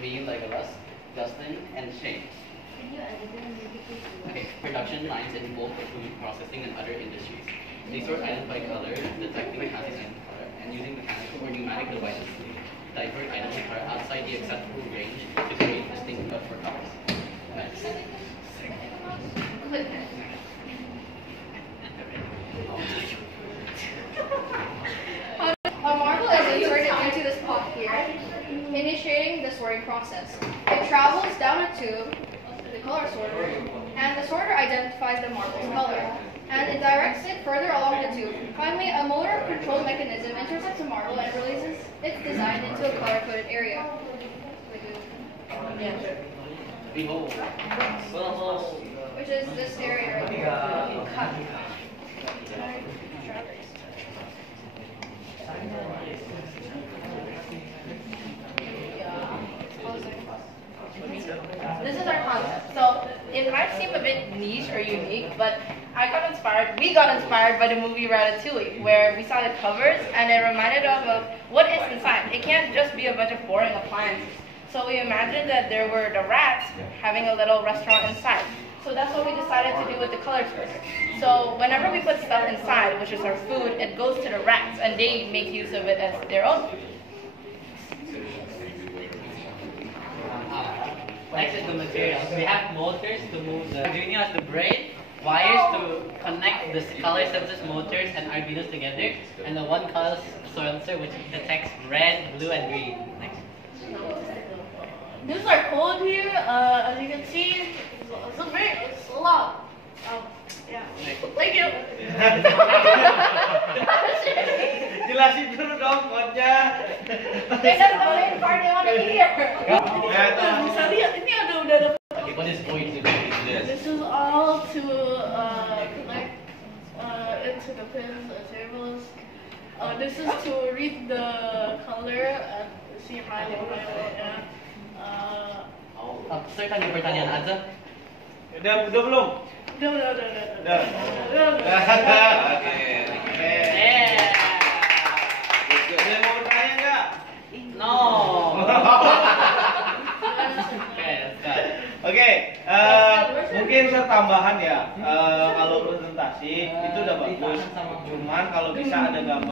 me, Legolas, Justin, and Shane. Okay, production lines in both the food processing and other industries. They sort items by color, detecting and counting items by color, and using mechanical or pneumatic devices to divert items of color outside the acceptable range to create distinct cut for colors. Next. A marble is inserted into this pot here, initiating the sorting process. It travels down a tube, the color sorter, and the sorter identifies the marble's color, and it directs it further along the tube. Finally, a motor-controlled mechanism intercepts the marble and releases its design into a color-coded area. Which is this area. This is our concept. So it might seem a bit niche or unique, but we got inspired by the movie Ratatouille, where we saw the covers and it reminded us of what is inside. It can't just be a bunch of boring appliances. So we imagined that there were the rats having a little restaurant inside. So that's what we decided to do with the color sorter. So whenever we put stuff inside, which is our food, it goes to the rats and they make use of it as their own food. Next is the materials. We have motors to move the Arduino as the brain, wires to connect the color sensors, motors, and Arduinos together, and the one color sensor which detects red, blue, and green. Next. This is our code here. As you can see, it's a lot. Yeah. Thank you. Jelasin dulu dong kodenya. This is the main part I want to hear. Bisa lihat ini udah ada. What is going to do this? This is all to connect into the pins and tables. This is to read the color and see my and Sir, kan yung pertanyaan aja? Udah belum? Udah. Oke. Ada yang mau bertanya nggak? No. Oke, mungkin tambahan ya. Kalau presentasi itu udah bagus. Cuman kalau bisa ada gambar.